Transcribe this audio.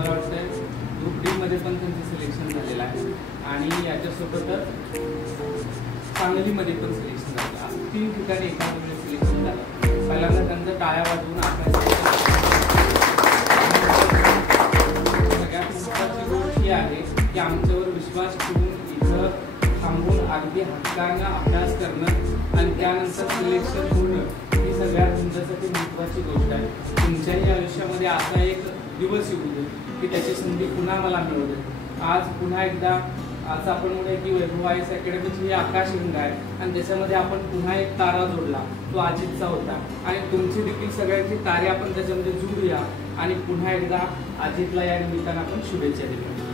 मला वाटतं group D मध्ये पण त्यांचं सिलेक्शन झालेलं आहे आणि याच्यासोबतच सांगलीमध्ये पण सिलेक्शन झालं. असं 3 ठिकाणी एका वेळेस सिलेक्शन झालं. पहिल्यांदा त्यांचं टाळ्या वाजवून आपल्या सगळ्यात महत्त्वाची गोष्ट ही आहे की आमच्यावर विश्वास ठेवून इथं थांबून अगदी हक्कानं अभ्यास करणं आणि त्यानंतर सिलेक्शन होणं ही सगळ्यात तुमच्यासाठी महत्त्वाची गोष्ट आहे. तुमच्याही आयुष्यामध्ये असा एक दिवस येऊ दे की त्याची संधी पुन्हा मला मिळू दे. आज पुन्हा एकदा असं आपण म्हणूया की वैभव आयएस अकॅडमीची ही आकाशगंगा आहे आणि त्याच्यामध्ये आपण पुन्हा एक तारा जोडला, तो अजितचा होता आणि तुमची देखील सगळ्यांची तारे आपण त्याच्यामध्ये जोडूया आणि पुन्हा एकदा अजितला या निमित्तानं आपण शुभेच्छा देतो.